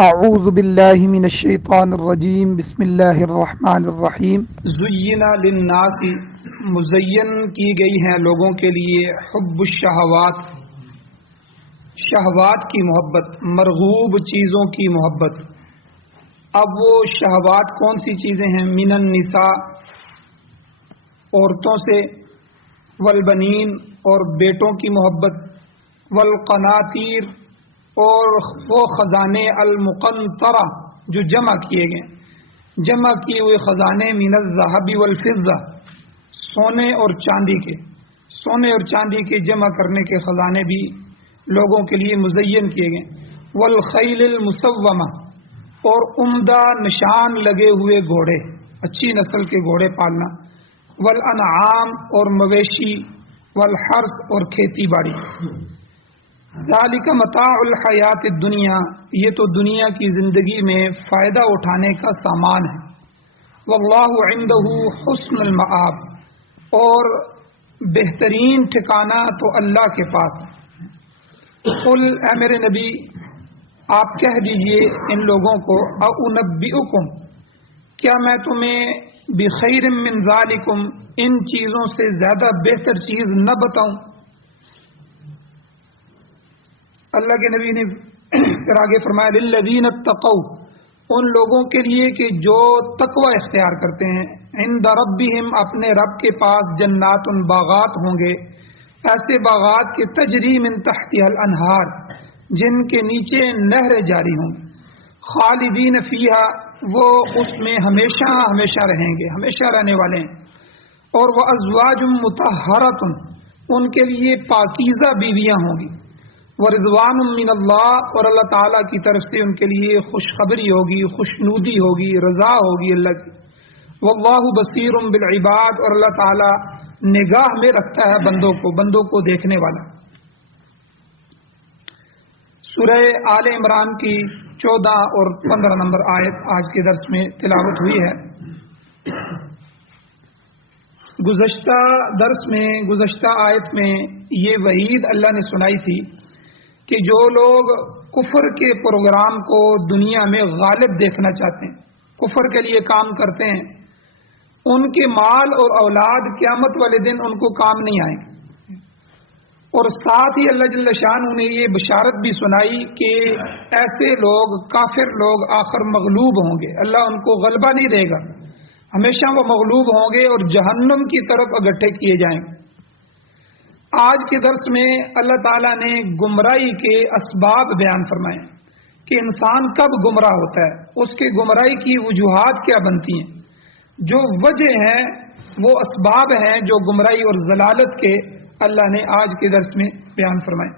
اعوذ باللہ من الشیطان الرجیم بسم اللہ الرحمن الرحیم زینا للناس، مزین کی گئی ہیں لوگوں کے لیے حب الشہوات، شہوات کی محبت، مرغوب چیزوں کی محبت۔ اب وہ شہوات کون سی چیزیں ہیں؟ من النساء، عورتوں سے، والبنین، اور بیٹوں کی محبت، والقناطیر، اور وہ خزانے، المقنطرہ جو جمع کیے گئے، جمع کیے ہوئے خزانے، من الذهب والفضہ، سونے اور چاندی کے، سونے اور چاندی کے جمع کرنے کے خزانے بھی لوگوں کے لیے مزین کیے گئے، والخیل المسومہ، اور عمدہ نشان لگے ہوئے گھوڑے، اچھی نسل کے گھوڑے پالنا، والانعام، اور مویشی، والحرث، اور کھیتی باڑی۔ ذالک متاع الحیات الدنیا، یہ تو دنیا کی زندگی میں فائدہ اٹھانے کا سامان ہے۔ واللہ عندہ حسن المآب، اور بہترین ٹھکانہ تو اللہ کے پاس ہے۔ قل، اے میرے نبی آپ کہہ دیجئے ان لوگوں کو، اؤنبئکم، کیا میں تمہیں بخیر من ذالکم، ان چیزوں سے زیادہ بہتر چیز نہ بتاؤں؟ اللہ کے نبی نے پھر آگے فرمایا للذین اتقوا، ان لوگوں کے لیے کہ جو تقوی اختیار کرتے ہیں، عند ربہم، اپنے رب کے پاس، جنات، باغات ہوں گے، ایسے باغات کے تجری من تحتها الانہار، جن کے نیچے نہریں جاری ہوں گی، خالدین فیہا، وہ اس میں ہمیشہ ہمیشہ رہیں گے، ہمیشہ رہنے والے ہیں، اور وازواج مطہرۃ، ان کے لیے پاکیزہ بیویاں ہوں گی، ورضوان من اللہ، اور اللہ تعالیٰ کی طرف سے ان کے لیے خوشخبری ہوگی، خوشنودی ہوگی، رضا ہوگی اللہ کی۔ واللہ بصیر بالعباد، اور اللہ تعالیٰ نگاہ میں رکھتا ہے بندوں کو دیکھنے والا۔ سورہ آل عمران کی 14 اور 15 نمبر آیت آج کے درس میں تلاوت ہوئی ہے۔ گزشتہ درس میں، گزشتہ آیت میں یہ وعید اللہ نے سنائی تھی کہ جو لوگ کفر کے پروگرام کو دنیا میں غالب دیکھنا چاہتے ہیں، کفر کے لیے کام کرتے ہیں، ان کے مال اور اولاد قیامت والے دن ان کو کام نہیں آئیں گے۔ اور ساتھ ہی اللہ جل شانہ نے یہ بشارت بھی سنائی کہ ایسے لوگ، کافر لوگ، آخر مغلوب ہوں گے، اللہ ان کو غلبہ نہیں دے گا، ہمیشہ وہ مغلوب ہوں گے اور جہنم کی طرف اگٹھے کیے جائیں گے۔ آج کے درس میں اللہ تعالیٰ نے گمراہی کے اسباب بیان فرمائے کہ انسان کب گمراہ ہوتا ہے، اس کے گمراہی کی وجوہات کیا بنتی ہیں، جو وجہ ہیں وہ اسباب ہیں جو گمراہی اور ضلالت کے اللہ نے آج کے درس میں بیان فرمائے۔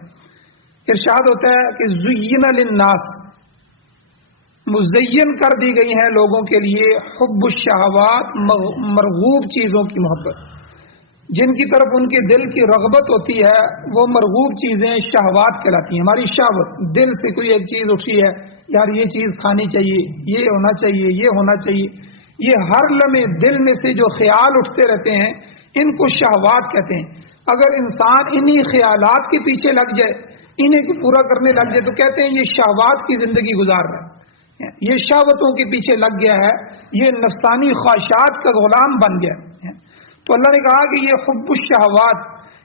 ارشاد ہوتا ہے کہ زین للناس، مزین کر دی گئی ہیں لوگوں کے لیے حب الشہوات، مرغوب چیزوں کی محبت، جن کی طرف ان کے دل کی رغبت ہوتی ہے، وہ مرغوب چیزیں شہوات کہلاتی ہیں۔ ہماری شہوت، دل سے کوئی ایک چیز اٹھی ہے، یار یہ چیز کھانی چاہیے، یہ ہونا چاہیے، یہ ہونا چاہیے، یہ ہر لمحے دل میں سے جو خیال اٹھتے رہتے ہیں، ان کو شہوات کہتے ہیں۔ اگر انسان انہی خیالات کے پیچھے لگ جائے، انہیں کو پورا کرنے لگ جائے، تو کہتے ہیں یہ شہوات کی زندگی گزار رہا ہے، یہ شہوتوں کے پیچھے لگ گیا ہے، یہ نفسانی خواہشات کا غلام بن گیا ہے۔ تو اللہ نے کہا کہ یہ حب الشہوات،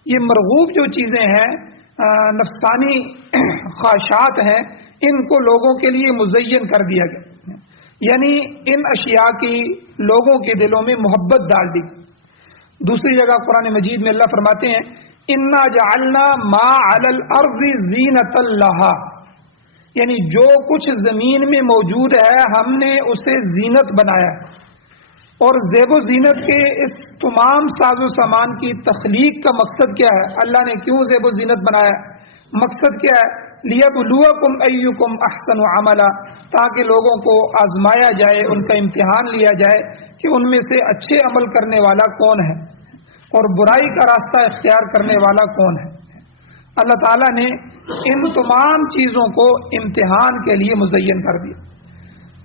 یہ مرغوب جو چیزیں ہیں، نفسانی خواہشات ہیں، ان کو لوگوں کے لیے مزین کر دیا گیا، یعنی ان اشیاء کی لوگوں کے دلوں میں محبت ڈال دی۔ دوسری جگہ قرآن مجید میں اللہ فرماتے ہیں انا جعلنا ما علی الارض زینۃ لہا، یعنی جو کچھ زمین میں موجود ہے ہم نے اسے زینت بنایا ہے۔ اور زیب و زینت کے اس تمام ساز و سامان کی تخلیق کا مقصد کیا ہے؟ اللہ نے کیوں زیب و زینت بنایا؟ مقصد کیا ہے؟ لیبلوکم ایکم احسن عملا، تاکہ لوگوں کو آزمایا جائے، ان کا امتحان لیا جائے کہ ان میں سے اچھے عمل کرنے والا کون ہے اور برائی کا راستہ اختیار کرنے والا کون ہے۔ اللہ تعالیٰ نے ان تمام چیزوں کو امتحان کے لیے مزین کر دیا۔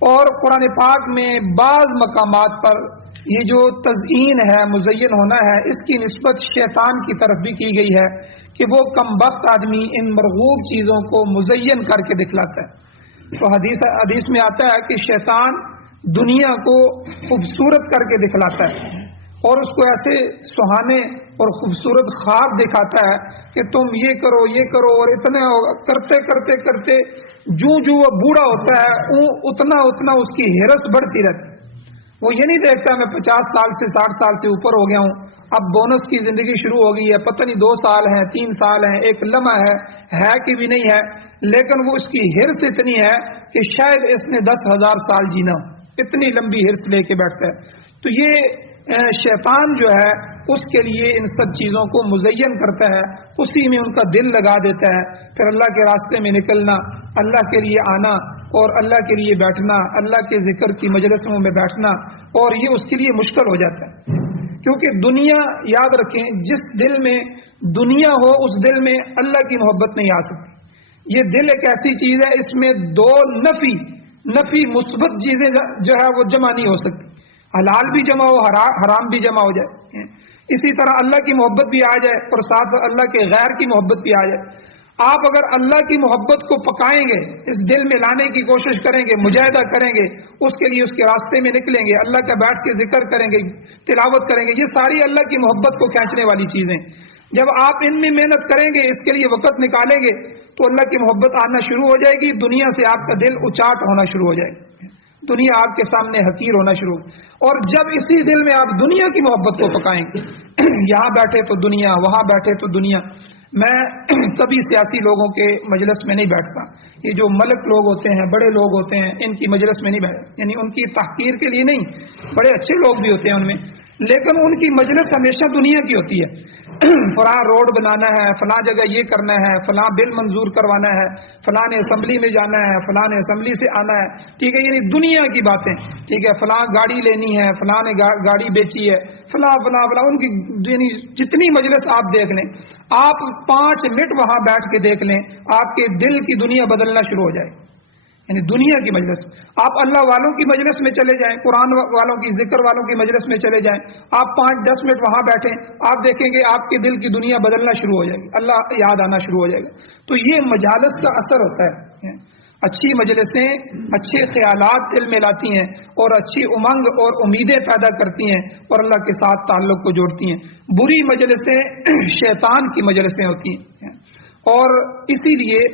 اور قرآن پاک میں بعض مقامات پر یہ جو تزئین ہے، مزین ہونا ہے، اس کی نسبت شیطان کی طرف بھی کی گئی ہے کہ وہ کم بخت آدمی ان مرغوب چیزوں کو مزین کر کے دکھلاتا ہے۔ تو حدیث میں آتا ہے کہ شیطان دنیا کو خوبصورت کر کے دکھلاتا ہے اور اس کو ایسے سہانے اور خوبصورت خواب دکھاتا ہے کہ تم یہ کرو اور اتنے کرتے کرتے کرتے جو وہ بوڑھا ہوتا ہے اتنا اس کی ہرس بڑھتی رہتی. وہ یہ نہیں دیکھتا میں 50 سال سے 60 سال سے اوپر ہو گیا ہوں، اب بونس کی زندگی شروع ہو گئی ہے، پتہ نہیں 2 سال ہیں 3 سال ہیں، ایک لمحہ ہے کہ بھی نہیں ہے، لیکن وہ اس کی ہرس اتنی ہے کہ شاید اس نے 10,000 سال جینا، اتنی لمبی ہرس لے کے بیٹھتا ہے. تو یہ شیطان جو ہے اس کے لیے ان سب چیزوں کو مزین کرتا ہے، اسی میں ان کا دل لگا دیتا ہے. پھر اللہ کے راستے میں نکلنا، اللہ کے لیے آنا اور اللہ کے لیے بیٹھنا، اللہ کے ذکر کی مجلسوں میں بیٹھنا، اور یہ اس کے لیے مشکل ہو جاتا ہے. کیونکہ دنیا، یاد رکھیں، جس دل میں دنیا ہو اس دل میں اللہ کی محبت نہیں آ سکتی. یہ دل ایک ایسی چیز ہے، اس میں 2 نفی مثبت چیزیں جو ہے وہ جمع نہیں ہو سکتی. حلال بھی جمع ہو، حرام بھی جمع ہو جائے. اسی طرح اللہ کی محبت بھی آ جائے اور ساتھ اللہ کے غیر کی محبت بھی آ جائے. آپ اگر اللہ کی محبت کو پکائیں گے، اس دل میں لانے کی کوشش کریں گے، مجاہدہ کریں گے، اس کے لیے اس کے راستے میں نکلیں گے، اللہ کا بیٹھ کے ذکر کریں گے، تلاوت کریں گے، یہ ساری اللہ کی محبت کو کھینچنے والی چیزیں. جب آپ ان میں محنت کریں گے، اس کے لیے وقت نکالیں گے، تو اللہ کی محبت آنا شروع ہو جائے گی. دنیا سے آپ کا دل اچاٹ ہونا شروع ہو جائے گی، دنیا آپ کے سامنے حقیر ہونا شروع. اور جب اسی دل میں آپ دنیا کی محبت کو پکائیں گے، یہاں بیٹھے تو دنیا، وہاں بیٹھے تو دنیا. میں کبھی سیاسی لوگوں کے مجلس میں نہیں بیٹھتا. یہ جو ملک لوگ ہوتے ہیں، بڑے لوگ ہوتے ہیں، ان کی مجلس میں نہیں بیٹھتا. یعنی ان کی تحقیر کے لیے نہیں، بڑے اچھے لوگ بھی ہوتے ہیں ان میں، لیکن ان کی مجلس ہمیشہ دنیا کی ہوتی ہے. فلاں روڈ بنانا ہے، فلاں جگہ یہ کرنا ہے، فلاں بل منظور کروانا ہے، فلاں نے اسمبلی میں جانا ہے، فلاں نے اسمبلی سے آنا ہے، ٹھیک ہے، یعنی دنیا کی باتیں، ٹھیک ہے، فلاں گاڑی لینی ہے، فلاں نے گاڑی بیچی ہے، فلاں فلاں فلاں. ان کی یعنی جتنی مجلس آپ دیکھ لیں، آپ 5 منٹ وہاں بیٹھ کے دیکھ لیں، آپ کے دل کی دنیا بدلنا شروع ہو جائے. یعنی دنیا کی مجلس. آپ اللہ والوں کی مجلس میں چلے جائیں، قرآن والوں کی، ذکر والوں کی مجلس میں چلے جائیں، آپ 5-10 منٹ وہاں بیٹھیں، آپ دیکھیں گے آپ کے دل کی دنیا بدلنا شروع ہو جائے گی، اللہ یاد آنا شروع ہو جائے گا. تو یہ مجالس کا اثر ہوتا ہے. اچھی مجلسیں اچھے خیالات دل میں لاتی ہیں اور اچھی امنگ اور امیدیں پیدا کرتی ہیں اور اللہ کے ساتھ تعلق کو جوڑتی ہیں. بری مجلسیں شیطان کی مجلسیں ہوتی ہیں. اور اسی لیے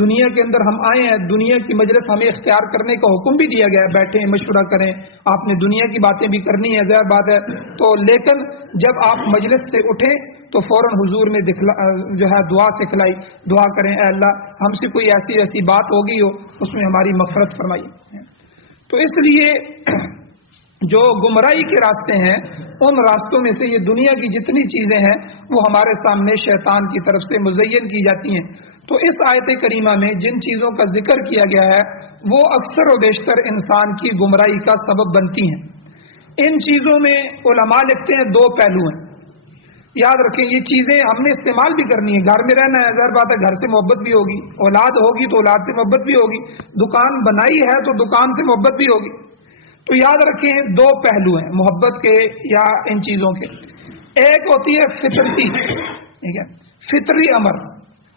دنیا کے اندر ہم آئے ہیں، دنیا کی مجلس ہمیں اختیار کرنے کا حکم بھی دیا گیا ہے، بیٹھیں مشورہ کریں، آپ نے دنیا کی باتیں بھی کرنی ہے، ظاہر بات ہے. تو لیکن جب آپ مجلس سے اٹھیں تو فوراً حضور نے جو ہے دعا سکھلائی، دعا کریں، اے اللہ ہم سے کوئی ایسی بات ہو گئی ہو اس میں ہماری مغفرت فرمائی. تو اس لیے جو گمراہی کے راستے ہیں، ان راستوں میں سے یہ دنیا کی جتنی چیزیں ہیں وہ ہمارے سامنے شیطان کی طرف سے مزین کی جاتی ہیں. تو اس آیت کریمہ میں جن چیزوں کا ذکر کیا گیا ہے وہ اکثر و بیشتر انسان کی گمراہی کا سبب بنتی ہیں. ان چیزوں میں علماء لکھتے ہیں 2 پہلو ہیں. یاد رکھیں یہ چیزیں ہم نے استعمال بھی کرنی ہے، گھر میں رہنا ہے، ظاہر بات ہے گھر سے محبت بھی ہوگی، اولاد ہوگی تو اولاد سے محبت بھی ہوگی، دکان بنائی ہے تو دکان سے محبت بھی ہوگی. تو یاد رکھیں 2 پہلو ہیں محبت کے یا ان چیزوں کے. ایک ہوتی ہے فطرتی، ٹھیک ہے، فطری امر،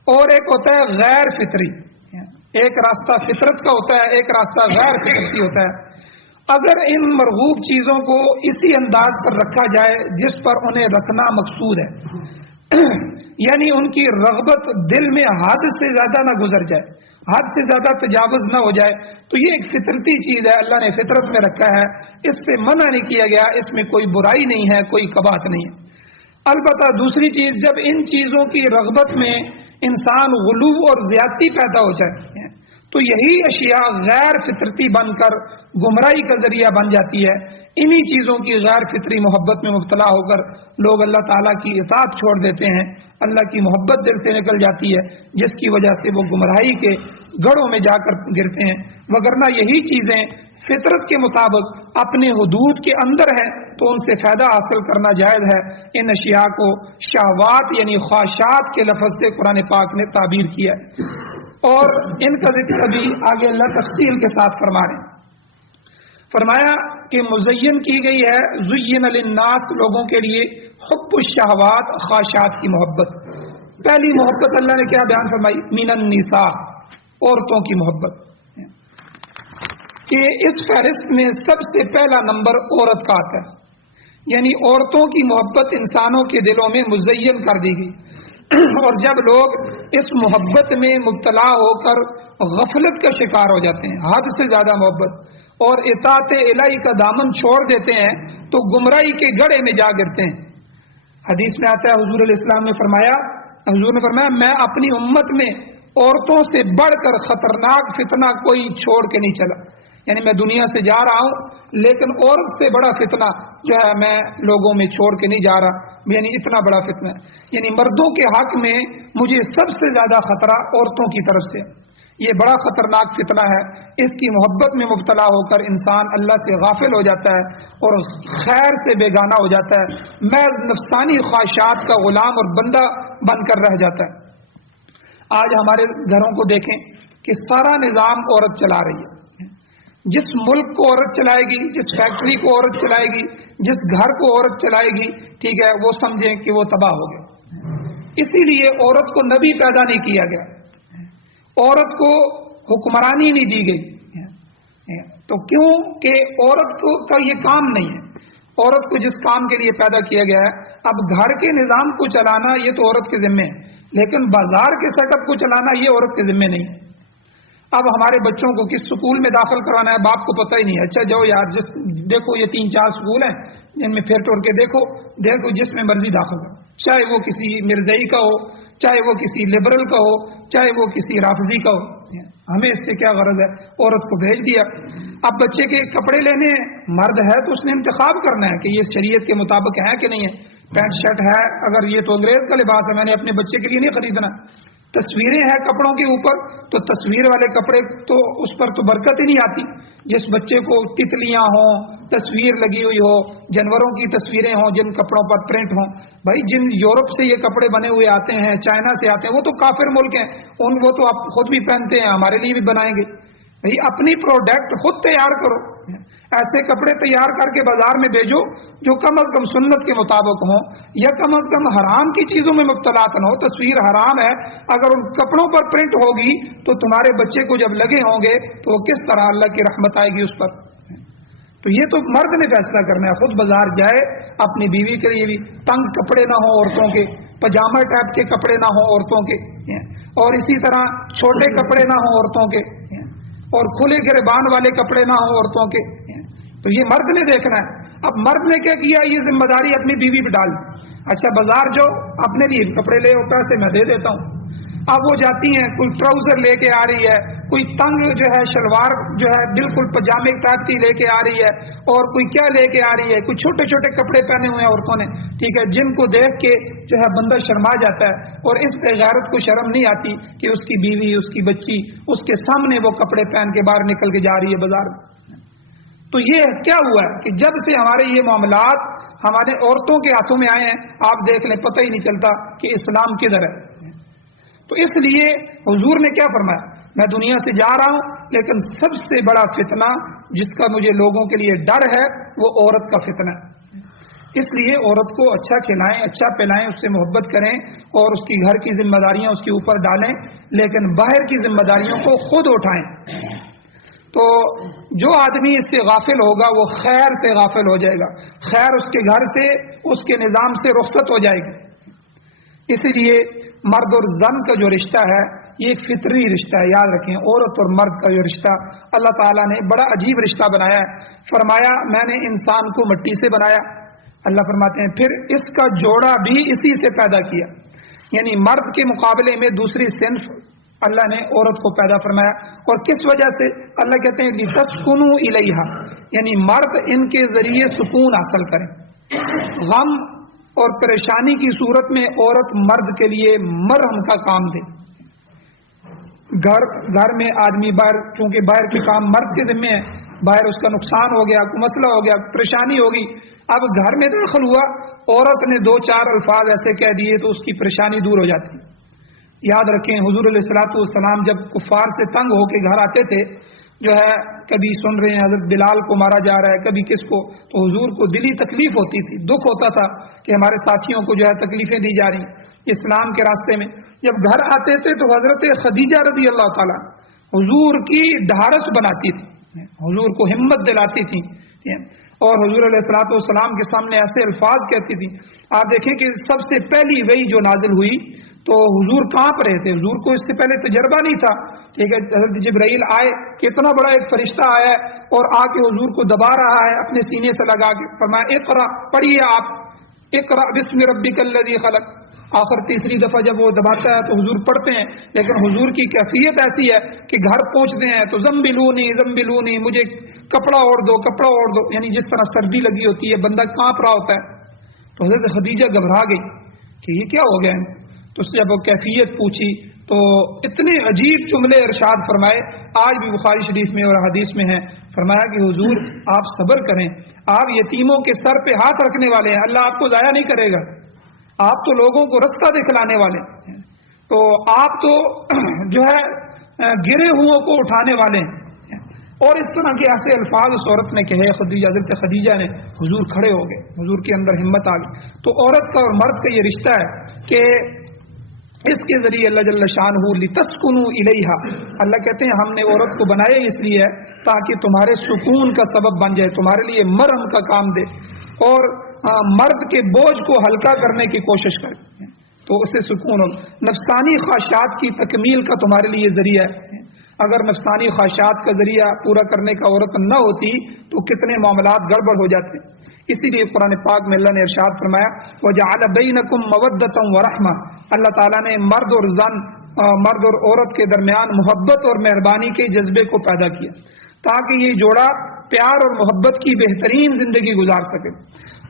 اور ایک ہوتا ہے غیر فطری. ایک راستہ فطرت کا ہوتا ہے، ایک راستہ غیر فطرتی ہوتا ہے. اگر ان مرغوب چیزوں کو اسی انداز پر رکھا جائے جس پر انہیں رکھنا مقصود ہے، یعنی ان کی رغبت دل میں حد سے زیادہ نہ گزر جائے، حد سے زیادہ تجاوز نہ ہو جائے، تو یہ ایک فطرتی چیز ہے، اللہ نے فطرت میں رکھا ہے، اس سے منع نہیں کیا گیا، اس میں کوئی برائی نہیں ہے، کوئی قباحت نہیں ہے. البتہ دوسری چیز، جب ان چیزوں کی رغبت میں انسان غلو اور زیادتی پیدا ہو جائے تو یہی اشیاء غیر فطرتی بن کر گمراہی کا ذریعہ بن جاتی ہے. انہی چیزوں کی غیر فطری محبت میں مبتلا ہو کر لوگ اللہ تعالیٰ کی اطاعت چھوڑ دیتے ہیں، اللہ کی محبت دل سے نکل جاتی ہے، جس کی وجہ سے وہ گمراہی کے گڑھوں میں جا کر گرتے ہیں. وگرنہ یہی چیزیں فطرت کے مطابق اپنے حدود کے اندر ہیں تو ان سے فائدہ حاصل کرنا جائز ہے. ان اشیاء کو شہوات یعنی خواہشات کے لفظ سے قرآن پاک نے تعبیر کیا ہے، اور ان کا ذکر ابھی آگے اللہ تفصیل کے ساتھ فرما رہے ہیں. فرمایا کہ مزین کی گئی ہے زین للناس، لوگوں کے لیے حب الشہوات، خواہشات کی محبت. پہلی محبت اللہ نے کیا بیان فرمائی؟ من النساء، عورتوں کی محبت. کہ اس فہرست میں سب سے پہلا نمبر عورت کا آتا ہے، یعنی عورتوں کی محبت انسانوں کے دلوں میں مزین کر دی گئی، اور جب لوگ اس محبت میں مبتلا ہو کر غفلت کا شکار ہو جاتے ہیں، حد سے زیادہ محبت اور اطاعت الہی کا دامن چھوڑ دیتے ہیں، تو گمراہی کے گڑھے میں جا گرتے ہیں۔ حدیث میں آتا ہے، حضور علیہ السلام نے فرمایا، میں اپنی امت میں عورتوں سے بڑھ کر خطرناک فتنہ کوئی چھوڑ کے نہیں چلا، یعنی میں دنیا سے جا رہا ہوں لیکن عورت سے بڑا فتنہ جو ہے میں لوگوں میں چھوڑ کے نہیں جا رہا، یعنی اتنا بڑا فتنہ، یعنی مردوں کے حق میں مجھے سب سے زیادہ خطرہ عورتوں کی طرف سے، یہ بڑا خطرناک فتنہ ہے۔ اس کی محبت میں مبتلا ہو کر انسان اللہ سے غافل ہو جاتا ہے اور خیر سے بیگانہ ہو جاتا ہے، محض نفسانی خواہشات کا غلام اور بندہ بن کر رہ جاتا ہے۔ آج ہمارے گھروں کو دیکھیں کہ سارا نظام عورت چلا رہی ہے، جس ملک کو عورت چلائے گی، جس فیکٹری کو عورت چلائے گی، جس گھر کو عورت چلائے گی، ٹھیک ہے، وہ سمجھیں کہ وہ تباہ ہو گئے۔ اسی لیے عورت کو نبی پیدا نہیں کیا گیا، عورت کو حکمرانی نہیں دی گئی، تو کیوں کہ عورت کا یہ کام نہیں ہے۔ عورت کو جس کام کے لیے پیدا کیا گیا ہے، اب گھر کے نظام کو چلانا یہ تو عورت کے ذمے ہے، لیکن بازار کے سیٹ اپ کو چلانا یہ عورت کے ذمے نہیں ہے۔ اب ہمارے بچوں کو کس سکول میں داخل کروانا ہے باپ کو پتہ ہی نہیں ہے، اچھا جاؤ یار، دیکھو یہ 3-4 سکول ہیں جن میں پھر ٹور کے دیکھو جس میں مرضی داخل کرو، چاہے وہ کسی مرزائی کا ہو، چاہے وہ کسی لبرل کا ہو، چاہے وہ کسی رافضی کا ہو، ہمیں اس سے کیا غرض ہے؟ عورت کو بھیج دیا۔ اب بچے کے کپڑے لینے ہیں، مرد ہے تو اس نے انتخاب کرنا ہے کہ یہ شریعت کے مطابق ہے کہ نہیں ہے، پینٹ شرٹ ہے، اگر یہ تو انگریز کا لباس ہے، میں نے اپنے بچے کے لیے نہیں خریدنا۔ تصویریں ہیں کپڑوں کے اوپر، تو تصویر والے کپڑے تو اس پر تو برکت ہی نہیں آتی۔ جس بچے کو تتلیاں ہوں، تصویر لگی ہوئی ہو، جانوروں کی تصویریں ہوں جن کپڑوں پر پرنٹ ہوں، بھائی جن یورپ سے یہ کپڑے بنے ہوئے آتے ہیں، چائنا سے آتے ہیں، وہ تو کافر ملک ہیں، وہ تو آپ خود بھی پہنتے ہیں، ہمارے لیے بھی بنائیں گے۔ بھائی اپنی پروڈکٹ خود تیار کرو، ایسے کپڑے تیار کر کے بازار میں بھیجو جو کم از کم سنت کے مطابق ہوں، یا کم از کم حرام کی چیزوں میں مبتلا نہ ہو۔ تصویر حرام ہے، اگر ان کپڑوں پر پرنٹ ہوگی تو تمہارے بچے کو جب لگے ہوں گے تو کس طرح اللہ کی رحمت آئے گی اس پر؟ تو یہ تو مرد نے فیصلہ کرنا ہے، خود بازار جائے، اپنی بیوی کے لیے بھی تنگ کپڑے نہ ہوں عورتوں کے، پجامہ ٹائپ کے کپڑے نہ ہوں عورتوں کے، اور اسی طرح چھوٹے کپڑے نہ ہوں عورتوں کے، اور کھلے گریبان والے کپڑے نہ ہوں عورتوں کے۔ تو یہ مرد نے دیکھنا ہے۔ اب مرد نے کیا کیا، یہ ذمہ داری اپنی بیوی پہ ڈال دی، اچھا بازار جاؤ اپنے لیے کپڑے لے آؤ، پیسے میں دے دیتا ہوں۔ اب وہ جاتی ہیں، کوئی ٹراؤزر لے کے آ رہی ہے، کوئی تنگ جو ہے شلوار جو ہے بالکل پجامے ٹائپ کی لے کے آ رہی ہے، اور کوئی کیا لے کے آ رہی ہے، کوئی چھوٹے چھوٹے کپڑے پہنے ہوئے ہیں عورتوں نے، ٹھیک ہے، جن کو دیکھ کے جو ہے بندہ شرما جاتا ہے، اور اس پہ غیرت کو شرم نہیں آتی کہ اس کی بیوی، اس کی بچی اس کے سامنے وہ کپڑے پہن کے باہر نکل کے جا رہی ہے بازار میں۔ تو یہ کیا ہوا ہے کہ جب سے ہمارے یہ معاملات ہمارے عورتوں کے ہاتھوں میں آئے ہیں، آپ دیکھ لیں پتہ ہی نہیں چلتا کہ اسلام کدھر ہے۔ تو اس لیے حضور نے کیا فرمایا، میں دنیا سے جا رہا ہوں لیکن سب سے بڑا فتنہ جس کا مجھے لوگوں کے لیے ڈر ہے وہ عورت کا فتنہ ہے۔ اس لیے عورت کو اچھا کھلائیں، اچھا پہلائیں، اس سے محبت کریں اور اس کی گھر کی ذمہ داریاں اس کے اوپر ڈالیں، لیکن باہر کی ذمہ داریوں کو خود اٹھائیں۔ تو جو آدمی اس سے غافل ہوگا وہ خیر سے غافل ہو جائے گا، خیر اس کے گھر سے، اس کے نظام سے رخصت ہو جائے گی۔ اسی لیے مرد اور زن کا جو رشتہ ہے یہ ایک فطری رشتہ ہے، یاد رکھیں، عورت اور مرد کا جو رشتہ اللہ تعالیٰ نے بڑا عجیب رشتہ بنایا ہے۔ فرمایا میں نے انسان کو مٹی سے بنایا، اللہ فرماتے ہیں پھر اس کا جوڑا بھی اسی سے پیدا کیا، یعنی مرد کے مقابلے میں دوسری صنف اللہ نے عورت کو پیدا فرمایا۔ اور کس وجہ سے؟ اللہ کہتے ہیں لِتَسْكُنُوا إِلَيْهَا، یعنی مرد ان کے ذریعے سکون حاصل کریں۔ غم اور پریشانی کی صورت میں عورت مرد کے لیے مرہم کا کام دے۔ گھر میں آدمی باہر، چونکہ باہر کے کام مرد کے ذمہ ہے، باہر اس کا نقصان ہو گیا، کوئی مسئلہ ہو گیا، پریشانی ہوگی، اب گھر میں داخل ہوا، عورت نے 2-4 الفاظ ایسے کہہ دیے تو اس کی پریشانی دور ہو جاتی۔ یاد رکھیں حضور علیہ الصلوۃ والسلام جب کفار سے تنگ ہو کے گھر آتے تھے، جو ہے کبھی سن رہے ہیں حضرت بلال کو مارا جا رہا ہے، کبھی کس کو، تو حضور کو دلی تکلیف ہوتی تھی، دکھ ہوتا تھا کہ ہمارے ساتھیوں کو جو ہے تکلیفیں دی جا رہی اسلام کے راستے میں۔ جب گھر آتے تھے تو حضرت خدیجہ رضی اللہ تعالیٰ حضور کی ڈھارس بناتی تھی، حضور کو ہمت دلاتی تھیں اور حضور علیہ الصلوۃ والسلام کے سامنے ایسے الفاظ کہتی تھیں. آپ دیکھیں کہ سب سے پہلی وحی جو نازل ہوئی تو حضور کہاں پر رہے تھے, حضور کو اس سے پہلے تجربہ نہیں تھا. ٹھیک ہے, حضرت جبرائیل آئے کہ اتنا بڑا ایک فرشتہ آیا ہے اور آ کے حضور کو دبا رہا ہے اپنے سینے سے لگا کے, فرمایا اقرا, پڑھیے آپ, اقرا بسم ربک الذی خلق. آخر تیسری دفعہ جب وہ دباتا ہے تو حضور پڑھتے ہیں, لیکن حضور کی کیفیت ایسی ہے کہ گھر پہنچتے ہیں تو زمبلونی زمبلونی, مجھے کپڑا اوڑھ دو کپڑا اوڑھ دو, یعنی جس طرح سردی لگی ہوتی ہے بندہ کانپ رہا ہوتا ہے. تو حضرت خدیجہ گھبرا گئی کہ یہ کیا ہو گیا ہے. تو اس سے جب وہ کیفیت پوچھی تو اتنے عجیب جملے ارشاد فرمائے, آج بھی بخاری شریف میں اور حدیث میں ہیں. فرمایا کہ حضور آپ صبر کریں, آپ یتیموں کے سر پہ ہاتھ رکھنے والے ہیں, اللہ آپ کو ضائع نہیں کرے گا, آپ تو لوگوں کو رستہ دکھلانے والے ہیں, تو آپ تو جو ہے گرے ہوئوں کو اٹھانے والے ہیں. اور اس طرح کے ایسے الفاظ اس عورت نے کہے, حضرت خدیجہ نے. حضور کھڑے ہو گئے, حضور کے اندر ہمت آ گئی. تو عورت کا اور مرد کا یہ رشتہ ہے کہ اس کے ذریعے اللہ جل شانہ لتسکنوا الیہا, اللہ کہتے ہیں ہم نے عورت کو بنایا اس لیے تاکہ تمہارے سکون کا سبب بن جائے, تمہارے لیے مرہم کا کام دے اور مرد کے بوجھ کو ہلکا کرنے کی کوشش کرے تو اسے سکون ہو. نفسانی خواہشات کی تکمیل کا تمہارے لیے ذریعہ ہے. اگر نفسانی خواہشات کا ذریعہ پورا کرنے کا عورت نہ ہوتی تو کتنے معاملات گڑبڑ ہو جاتے. اسی لیے قرآن پاک میں اللہ نے ارشاد فرمایا وَجَعَلَ بَيْنَكُمْ مَوَدَّةً وَرَحْمَةً, اللہ تعالیٰ نے مرد اور عورت کے درمیان محبت اور مہربانی کے جذبے کو پیدا کیا تاکہ یہ جوڑا پیار اور محبت کی بہترین زندگی گزار سکے.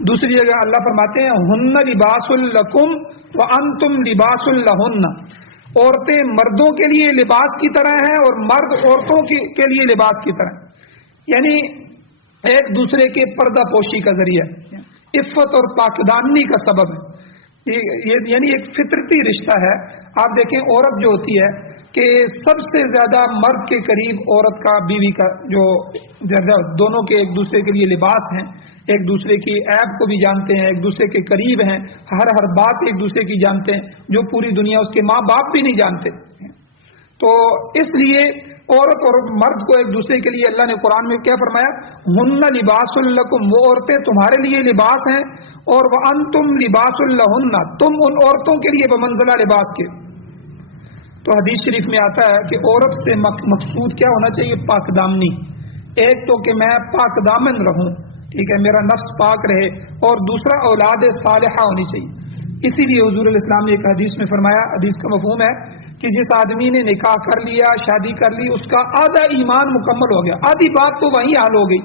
دوسری جگہ اللہ فرماتے ہیں ہن لباس لکم وانتم لباس لہن, عورتیں مردوں کے لیے لباس کی طرح ہیں اور مرد عورتوں کے لیے لباس کی طرح, یعنی ایک دوسرے کے پردہ پوشی کا ذریعہ, عفت اور پاکدامنی کا سبب ہے. یعنی ایک فطرتی رشتہ ہے. آپ دیکھیں عورت جو ہوتی ہے کہ سب سے زیادہ مرد کے قریب عورت کا بیوی کا جو دونوں کے ایک دوسرے کے لیے لباس ہیں, ایک دوسرے کی عیب کو بھی جانتے ہیں, ایک دوسرے کے قریب ہیں, ہر بات ایک دوسرے کی جانتے ہیں جو پوری دنیا اس کے ماں باپ بھی نہیں جانتے. تو اس لیے عورت اور مرد کو ایک دوسرے کے لیے اللہ نے قرآن میں کیا فرمایا, ہن لباس لکم, وہ عورتیں تمہارے لیے لباس ہیں, اور وانتم لباس لہن, تم ان عورتوں کے لیے بمنزلہ لباس کے. تو حدیث شریف میں آتا ہے کہ عورت سے مقصود کیا ہونا چاہیے, پاک دامنی. ایک تو کہ میں پاک دامن رہوں, ٹھیک ہے, میرا نفس پاک رہے, اور دوسرا اولاد صالحہ ہونی چاہیے. اسی لیے حضور علیہ السلام نے ایک حدیث میں فرمایا, حدیث کا مفہوم ہے کہ جس آدمی نے نکاح کر لیا, شادی کر لی, اس کا آدھا ایمان مکمل ہو گیا. آدھی بات تو وہیں حل ہو گئی.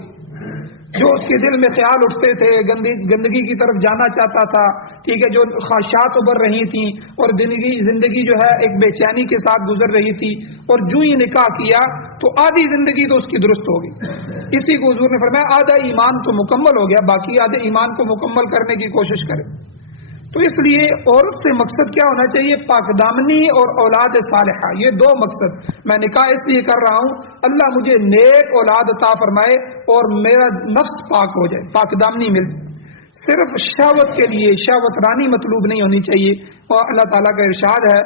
جو اس کے دل میں خیال اٹھتے تھے, گندگی کی طرف جانا چاہتا تھا, ٹھیک ہے, جو خواہشات ابھر رہی تھیں اور زندگی جو ہے ایک بے چینی کے ساتھ گزر رہی تھی, اور جو ہی نکاح کیا تو آدھی زندگی تو اس کی درست ہو گئی. اسی کو حضور نے فرمایا آدھا ایمان تو مکمل ہو گیا, باقی آدھے ایمان کو مکمل کرنے کی کوشش کرے. تو اس لیے عورت سے مقصد کیا ہونا چاہیے, پاک دامنی اور اولاد صالحہ. یہ دو مقصد. میں نکاح اس لیے کر رہا ہوں اللہ مجھے نیک اولاد عطا فرمائے اور میرا نفس پاک ہو جائے, پاک دامنی مل جائے. صرف شہوت کے لیے شہوت رانی مطلوب نہیں ہونی چاہیے. اور اللہ تعالیٰ کا ارشاد ہے,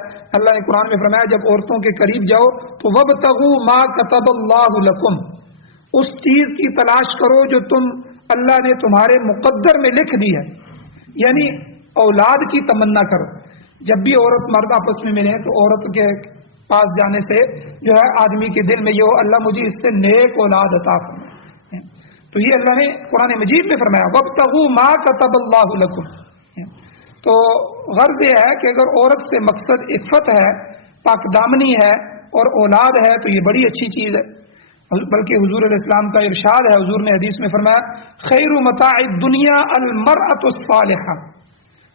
اللہ نے قرآن میں فرمایا جب عورتوں کے قریب جاؤ تو وَابْتَغُوا مَا كَتَبَ اللَّهُ لَكُمْ, اس چیز کی تلاش کرو جو اللہ نے تمہارے مقدر میں لکھ دی ہے. یعنی اولاد کی تمنا کرو. جب بھی عورت مرد آپس میں ملے تو عورت کے پاس جانے سے جو ہے آدمی کے دل میں یہ ہو اللہ مجھے اس سے نیک اولاد عطا فرمائے. تو یہ اللہ نے قرآن مجید میں فرمایا وَابْتَغُوا مَا كَتَبَ اللَّهُ لَكُمْ. تو غرض یہ ہے کہ اگر عورت سے مقصد عفت ہے, پاک دامنی ہے اور اولاد ہے تو یہ بڑی اچھی چیز ہے. بلکہ حضور علیہ السلام کا ارشاد ہے, حضور نے حدیث میں فرمایا خیر متاع الدنیا المرأة الصالحہ,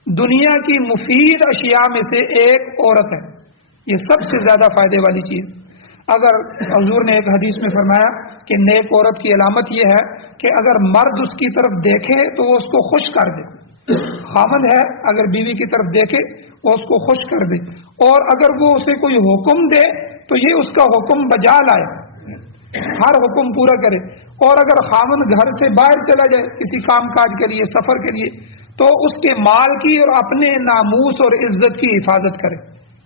دنیا کی مفید اشیاء میں سے ایک عورت ہے. یہ سب سے زیادہ فائدے والی چیز. اگر حضور نے ایک حدیث میں فرمایا کہ نیک عورت کی علامت یہ ہے کہ اگر مرد اس کی طرف دیکھے تو وہ اس کو خوش کر دے. خاوند ہے اگر بیوی کی طرف دیکھے وہ اس کو خوش کر دے, اور اگر وہ اسے کوئی حکم دے تو یہ اس کا حکم بجا لائے, ہر حکم پورا کرے. اور اگر خاوند گھر سے باہر چلا جائے کسی کام کاج کے لیے, سفر کے لیے, تو اس کے مال کی اور اپنے ناموس اور عزت کی حفاظت کرے.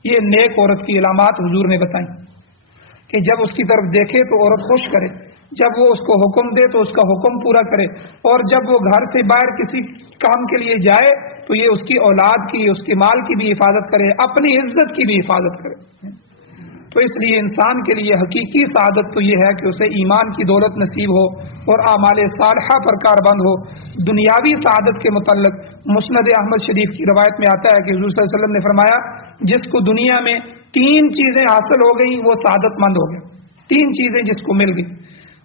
یہ نیک عورت کی علامات حضور نے بتائیں. کہ جب اس کی طرف دیکھے تو عورت خوش کرے، جب وہ اس کو حکم دے تو اس کا حکم پورا کرے، اور جب وہ گھر سے باہر کسی کام کے لیے جائے تو یہ اس کی اولاد کی، اس کے مال کی بھی حفاظت کرے، اپنی عزت کی بھی حفاظت کرے۔ تو اس لیے انسان کے لیے حقیقی سعادت تو یہ ہے کہ اسے ایمان کی دولت نصیب ہو اور اعمال صالحہ پر کاربند ہو۔ دنیاوی سعادت کے متعلق مسند احمد شریف کی روایت میں آتا ہے کہ حضور صلی اللہ علیہ وسلم نے فرمایا جس کو دنیا میں 3 چیزیں حاصل ہو گئیں وہ سعادت مند ہو گیا۔ 3 چیزیں جس کو مل گئی،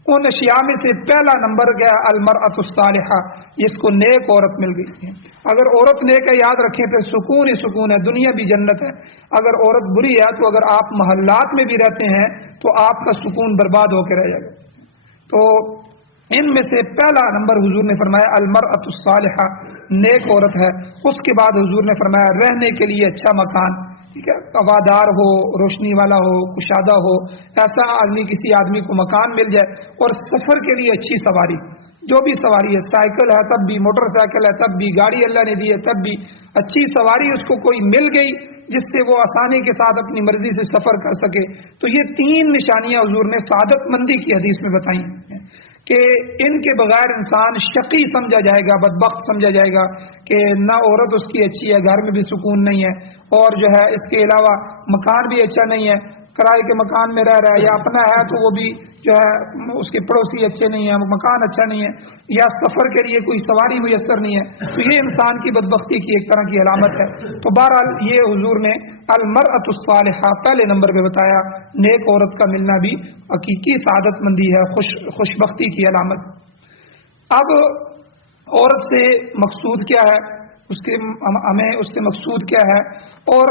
ان اشیاء میں سے پہلا نمبر گیا المرأۃ الصالحہ، جس کو نیک عورت مل گئی۔ اگر عورت نیک ہے یاد رکھیں پھر سکون ہی سکون ہے، دنیا بھی جنت ہے۔ اگر عورت بری ہے تو اگر آپ محلات میں بھی رہتے ہیں تو آپ کا سکون برباد ہو کے رہ جائے گا۔ تو ان میں سے پہلا نمبر حضور نے فرمایا المرأۃ الصالحہ، نیک عورت ہے۔ اس کے بعد حضور نے فرمایا رہنے کے لیے اچھا مکان، ٹھیک ہے، ہوادار ہو، روشنی والا ہو، کشادہ ہو، ایسا کسی آدمی کو مکان مل جائے، اور سفر کے لیے اچھی سواری، جو بھی سواری ہے، سائیکل ہے تب بھی، موٹر سائیکل ہے تب بھی، گاڑی اللہ نے دی ہے تب بھی، اچھی سواری اس کو کوئی مل گئی جس سے وہ آسانی کے ساتھ اپنی مرضی سے سفر کر سکے۔ تو یہ 3 نشانیاں حضور نے سعادت مندی کی حدیث میں بتائیں کہ ان کے بغیر انسان شقی سمجھا جائے گا، بدبخت سمجھا جائے گا، کہ نہ عورت اس کی اچھی ہے، گھر میں بھی سکون نہیں ہے، اور جو ہے اس کے علاوہ مکان بھی اچھا نہیں ہے، کرائے کے مکان میں رہ رہا ہے، یا اپنا ہے تو وہ بھی جو ہے اس کے پڑوسی اچھے نہیں ہیں، مکان اچھا نہیں ہے، یا سفر کے لیے کوئی سواری میسر نہیں ہے، تو یہ انسان کی بدبختی کی ایک طرح کی علامت ہے۔ تو بہرحال یہ حضور نے المرأۃ الصالحہ پہلے نمبر پہ بتایا، نیک عورت کا ملنا بھی حقیقی سعادت مندی ہے، خوشبختی کی علامت۔ اب عورت سے مقصود کیا ہے، ہمیں اس سے مقصود کیا ہے، اور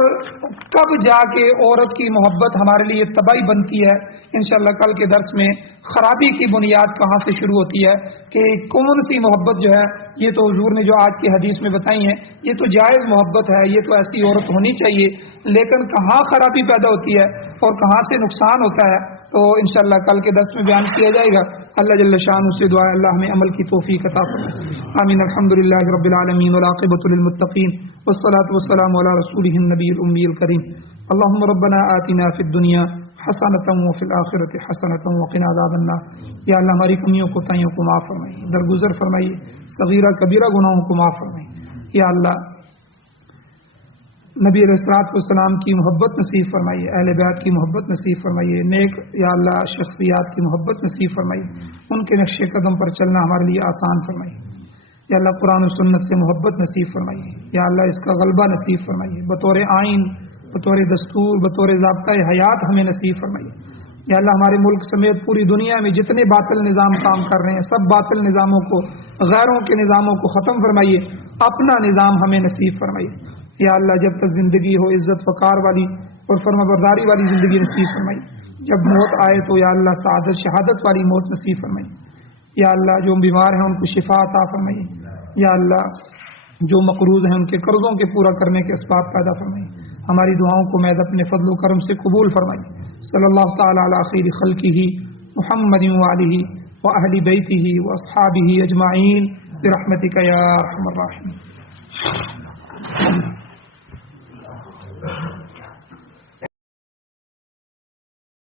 کب جا کے عورت کی محبت ہمارے لیے طبعی بنتی ہے۔ انشاءاللہ کل کے درس میں خرابی کی بنیاد کہاں سے شروع ہوتی ہے، کہ کون سی محبت جو ہے، یہ تو حضور نے جو آج کی حدیث میں بتائی ہیں یہ تو جائز محبت ہے، یہ تو ایسی عورت ہونی چاہیے، لیکن کہاں خرابی پیدا ہوتی ہے اور کہاں سے نقصان ہوتا ہے، تو انشاءاللہ کل کے درس میں بیان کیا جائے گا۔ اللہ جل شانہ سے دعا ہے اللہ ہمیں عمل کی توفیق عطا فرمائے، آمین۔ الحمدللہ رب العالمین والعاقبۃ للمتقین والصلاۃ والسلام علی رسولہ النبی الامی الکریم۔ اللهم ربنا آتنا فی الدنیا حسنۃ وفی الآخرۃ حسنۃ وقنا عذاب النار۔ یا اللہ ہماری کمیوں کوتاہیوں کو معاف فرمائیے، درگزر فرمائیے، صغیرہ کبیرہ گناہوں کو معاف فرمائیے۔ یا اللہ نبی علیہ الصلوۃ والسلام کی محبت نصیب فرمائیے، اہل بیت کی محبت نصیب فرمائیے، نیک یا اللہ شخصیات کی محبت نصیب فرمائیے، ان کے نقش قدم پر چلنا ہمارے لیے آسان فرمائیے۔ یا اللہ قرآن و سنت سے محبت نصیب فرمائیے، یا اللہ اس کا غلبہ نصیب فرمائیے، بطور آئین، بطور دستور، بطور ضابطۂ حیات ہمیں نصیب فرمائیے۔ یا اللہ ہمارے ملک سمیت پوری دنیا میں جتنے باطل نظام کام کر رہے ہیں سب باطل نظاموں کو، غیروں کے نظاموں کو ختم فرمائیے، اپنا نظام ہمیں نصیب فرمائیے۔ یا اللہ جب تک زندگی ہو عزت وقار والی اور فرما برداری والی زندگی نصیب فرمائیے، جب موت آئے تو یا اللہ سعادت شہادت والی موت نصیب فرمائیے۔ یا اللہ جو بیمار ہیں ان کو شفا عطا فرمائیے، یا اللہ جو مقروض ہیں ان کے قرضوں کے پورا کرنے کے اسباب پیدا فرمائیے، ہماری دعاؤں کو محض اپنے فضل و کرم سے قبول فرمائیے۔ صلی اللہ تعالی علی خیر خلقہ محمد وآلہ وأہل بیتہ واصحابہ اجمعین برحمتک یا ارحم الراحمین۔